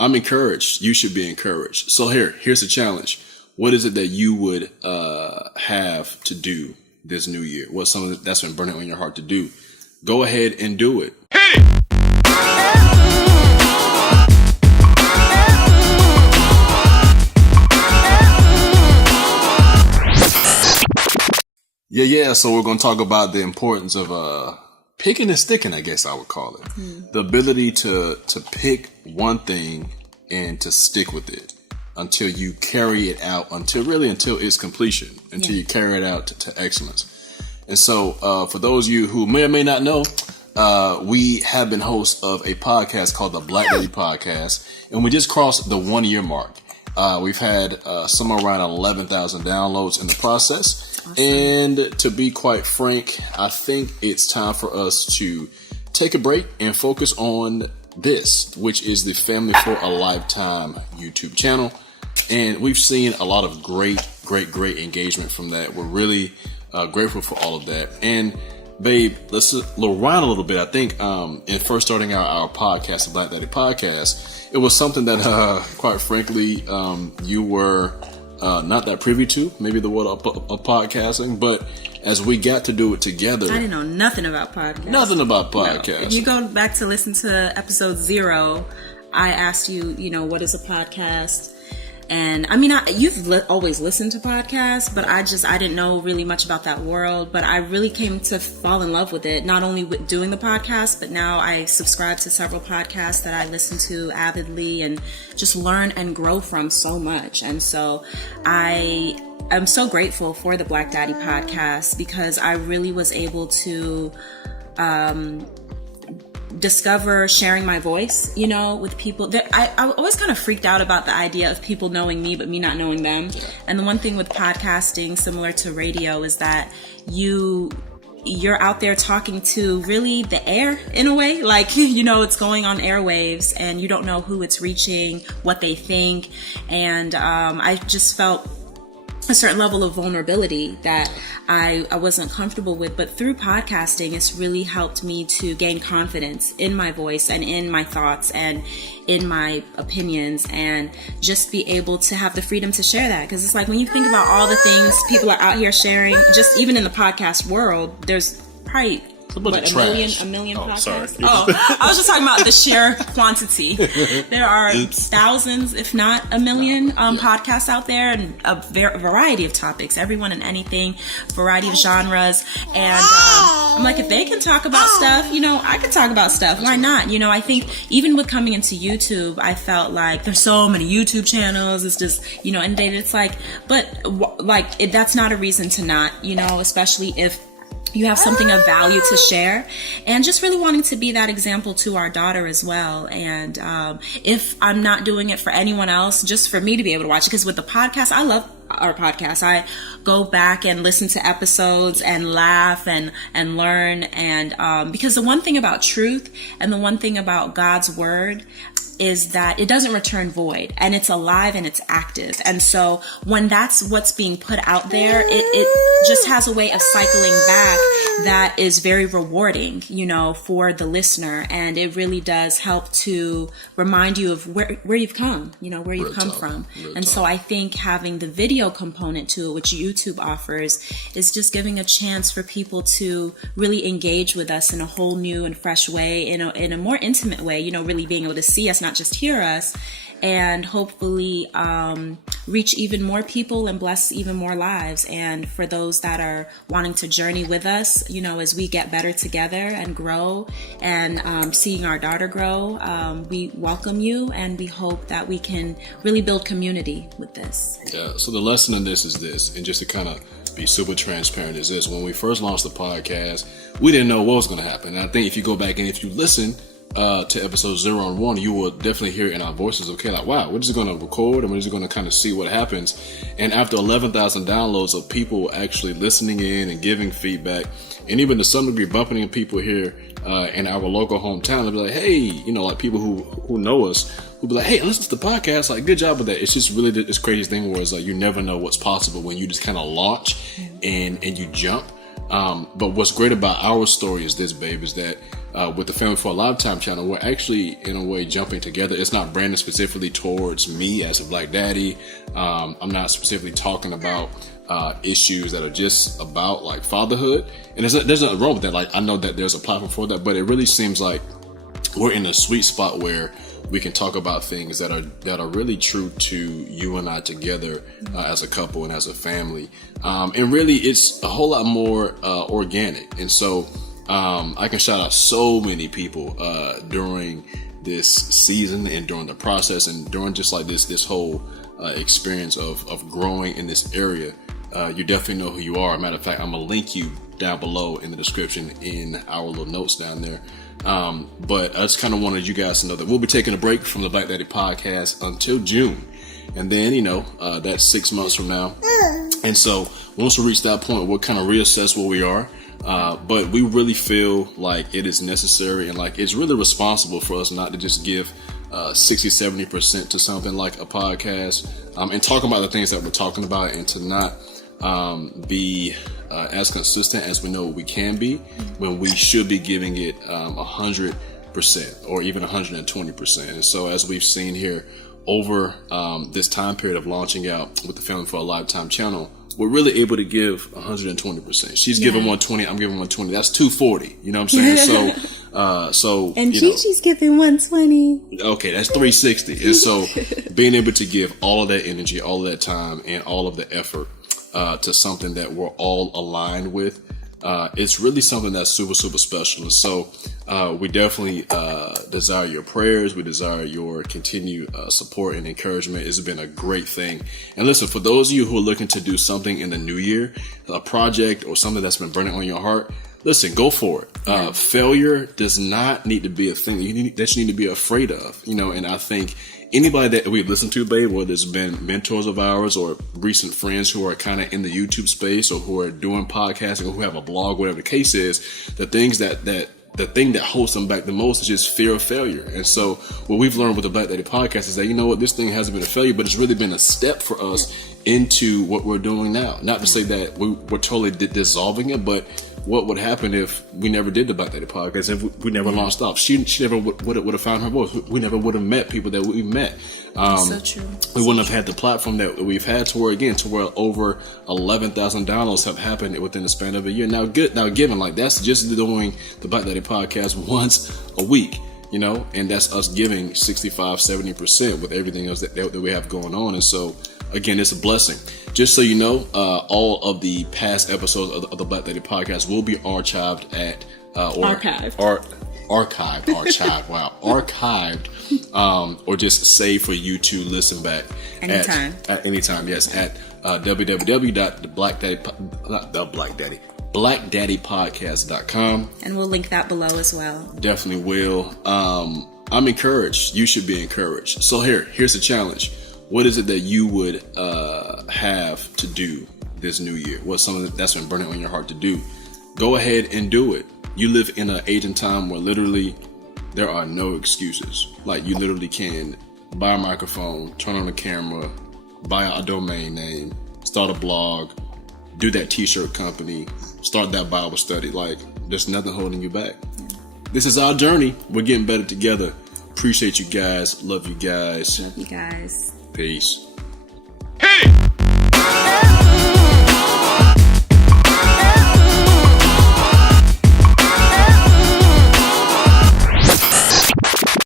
I'm encouraged. You should be encouraged. So here's the challenge. What is it that you would have to do this new year? What's something that's been burning on your heart to do? Go ahead and do it. Hey! Yeah. So we're going to talk about the importance of picking and sticking, I guess I would call it. The ability to pick one thing and to stick with it until you carry it out, until its completion, until you carry it out to excellence. And so for those of you who may or may not know, we have been hosts of a podcast called the Black Daddy Podcast, and we just crossed the 1 year mark. We've had somewhere around 11,000 downloads in the process. Awesome. And to be quite frank, I think it's time for us to take a break and focus on this, which is the Family for a Lifetime YouTube channel. And we've seen a lot of great engagement from that. We're really grateful for all of that. And babe, let's rewind a little bit. I think in first starting our podcast, the Black Daddy Podcast, it was something that, quite frankly, you were not that privy to, maybe the world of podcasting. But as we got to do it together, I didn't know nothing about podcasts. Nothing about podcasts. No. If you go back to listen to episode 0, I asked you, what is a podcast? And I mean, you've always listened to podcasts, but I didn't know really much about that world. But I really came to fall in love with it, not only with doing the podcast, but now I subscribe to several podcasts that I listen to avidly and just learn and grow from so much. And so I'm so grateful for the Black Daddy Podcast because I really was able to discover sharing my voice, with people that I always kind of freaked out about the idea of people knowing me, but me not knowing them. Yeah. And the one thing with podcasting, similar to radio, is that you're out there talking to really the air in a way, like, it's going on airwaves and you don't know who it's reaching, what they think. And, I just felt a certain level of vulnerability that I wasn't comfortable with. But through podcasting, it's really helped me to gain confidence in my voice and in my thoughts and in my opinions, and just be able to have the freedom to share that. Because it's like, when you think about all the things people are out here sharing, just even in the podcast world, there's probably a million podcasts. Sorry. I was just talking about the sheer quantity. There are thousands, if not a million, podcasts out there, and a variety of topics, everyone and anything, variety of genres. And I'm like, if they can talk about stuff, I could talk about stuff. Why not? I think even with coming into YouTube, I felt like there's so many YouTube channels. It's just, inundated. It's like, but that's not a reason to not, especially if you have something of value to share, and just really wanting to be that example to our daughter as well. And if I'm not doing it for anyone else, just for me to be able to watch it, because with the podcast, I love our podcast. I go back and listen to episodes and laugh and learn. And because the one thing about truth and the one thing about God's word is that it doesn't return void, and it's alive and it's active. And so when that's what's being put out there, it just has a way of cycling back that is very rewarding, for the listener. And it really does help to remind you of where you've come, where you've come from. And so I think having the video component to it, which YouTube offers, is just giving a chance for people to really engage with us in a whole new and fresh way, in a more intimate way, really being able to see us, not just hear us, and hopefully reach even more people and bless even more lives. And for those that are wanting to journey with us, as we get better together and grow, and seeing our daughter grow, we welcome you, and we hope that we can really build community with this. Yeah, so the lesson in this is this, and just to kind of be super transparent, is this: when we first launched the podcast, we didn't know what was going to happen. And I think if you go back and if you listen to episodes 0 and 1, you will definitely hear in our voices, okay, like, wow, we're just going to record and we're just going to kind of see what happens. And after 11,000 downloads of people actually listening in and giving feedback, and even to some degree bumping into people here in our local hometown, they'll be like, hey, like people who know us, who'll be like, hey, listen to the podcast, like, good job with that. It's just really this crazy thing where it's like, you never know what's possible when you just kind of launch and you jump. But what's great about our story is this, babe, is that with the Family for a Lifetime channel, we're actually in a way jumping together. It's not branded specifically towards me as a Black daddy. I'm not specifically talking about issues that are just about like fatherhood, and there's nothing wrong with that. Like, I know that there's a platform for that, but it really seems like we're in a sweet spot where we can talk about things that are really true to you and I together as a couple and as a family. And really, it's a whole lot more organic. And so I can shout out so many people during this season and during the process and during just like this whole experience of growing in this area. You definitely know who you are. Matter of fact, I'm gonna link you down below in the description in our little notes down there. But I just kind of wanted you guys to know that we'll be taking a break from the Black Daddy podcast until June. And then, that's 6 months from now. And so once we reach that point, we'll kind of reassess where we are. But we really feel like it is necessary and like it's really responsible for us not to just give 60-70% to something like a podcast and talk about the things that we're talking about, and to not be as consistent as we know we can be, when we should be giving it 100% or even 120%. And so as we've seen here over this time period of launching out with the Family for a Lifetime channel, we're really able to give 120%. She's giving 120, I'm giving 120. That's 240. You know what I'm saying? So and Gigi's giving 120. Okay, that's 360. And so being able to give all of that energy, all of that time, and all of the effort to something that we're all aligned with, it's really something that's super, super special. And so we definitely desire your prayers. We desire your continued support and encouragement. It's been a great thing. And listen, for those of you who are looking to do something in the new year, a project or something that's been burning on your heart, listen, go for it. Failure does not need to be a thing that you need to be afraid of. And I think anybody that we've listened to, babe, whether it's been mentors of ours or recent friends who are kind of in the YouTube space or who are doing podcasting or who have a blog, whatever the case is, the thing that holds them back the most is just fear of failure. And so what we've learned with the Black Daddy podcast is that, this thing hasn't been a failure, but it's really been a step for us into what we're doing now. Not to say that we're totally dissolving it, but what would happen if we never did the Black Daddy podcast, if we never launched off? She never would have found her voice. We never would have met people that we met. So true. We wouldn't have had the platform that we've had to where over 11,000 downloads have happened within the span of a year. Now, given like that's just doing the Black Daddy podcast once a week, and that's us giving 65-70% with everything else that we have going on. And so, again, it's a blessing. Just so you know, all of the past episodes of the Black Daddy podcast will be archived at archived, or just saved for you to listen back anytime. At any time. Yes, at blackdaddypodcast.com, and we'll link that below as well. Definitely will. I'm encouraged. You should be encouraged. So here's the challenge. What is it that you would have to do this new year? What's something that's been burning on your heart to do? Go ahead and do it. You live in an age and time where literally there are no excuses. Like, you literally can buy a microphone, turn on the camera, buy a domain name, start a blog, do that t-shirt company, start that Bible study. Like, there's nothing holding you back. This is our journey. We're getting better together. Appreciate you guys. Love you guys. Love you guys. Peace.